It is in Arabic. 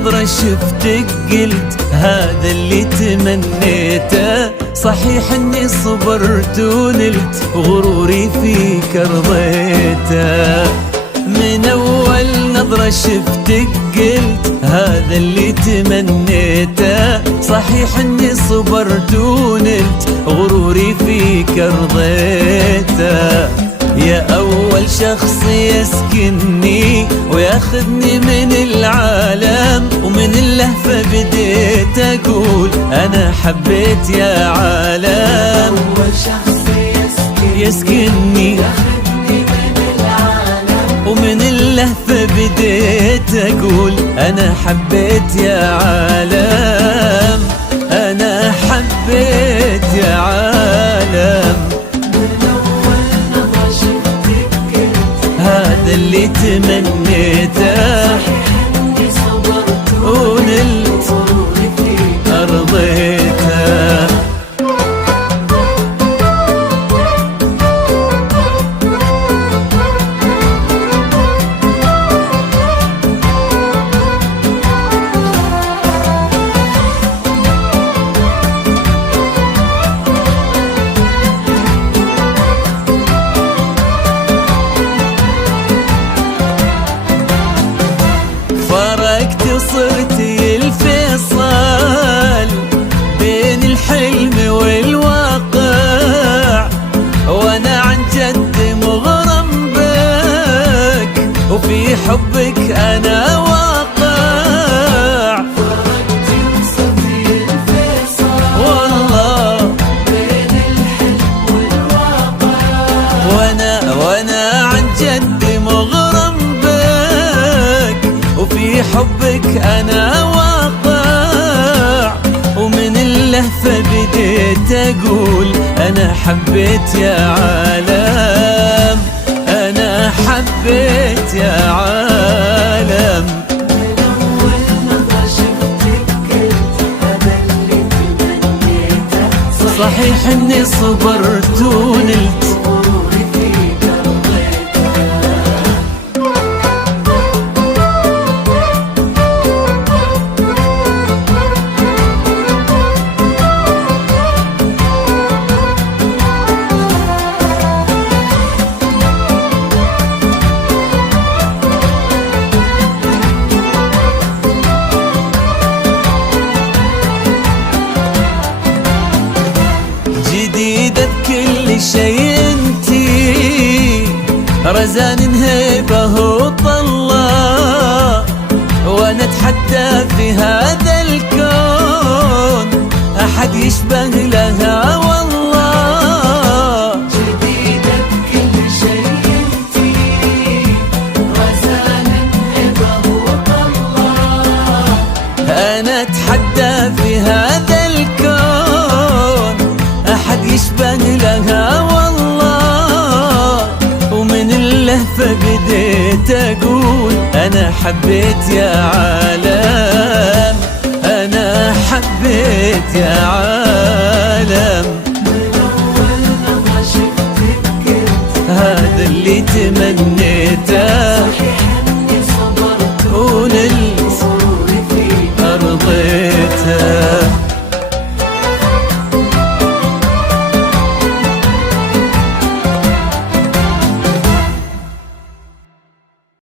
نظرة شفتك قلت هذا اللي تمنيته. صحيح اني صبرت ونلت غروري فيك رضيته. من اول نظرة شفتك قلت هذا اللي تمنيته. صحيح اني صبرت ونلت غروري فيك رضيته. يا أول شخص يسكنني وياخذني من العالم، ومن اللهفة بديت أقول أنا حبيت يا عالم. أول شخص يسكنني ياخذني من العالم، ومن اللهفة بديت أقول أنا حبيت يا عالم. أنا حبيت يا عالم. هذا اللي تمنيته. صحيح اني صبرت ونلت غروري فيك رضيته. فرقت وصرتي الفيصل بين الحلم والواقع، وانا عن جد مغرم بك وفي حبك انا واقع. فرقتي وصرتي الفيصل والله بين الحلم والواقع، وانا عن جد مغرم بك وفي حبك انا واقع. ومن اللهفة بديت اقول انا حبيت يا عالم. انا حبيت يا عالم. من أول نظرة شفتك قلت هذا اللي تمنيته. صحيح اني صبرت ونلت غروري فيك رضيته. جديدة بكل شيء انتي، رزان هيبة وطلة، وانا اتحدى في هذا الكون احد يشبه لها والله. جديدة بكل شيء انتي، رزان هبة وطلة، انا اتحدى في هذا الكون احد يشبه لها والله. ومن اللهفة بديت اقول انا حبيت يا عالم. انا حبيت يا عالم. من أول نظرة شفتك قلت هذا اللي تمنيته.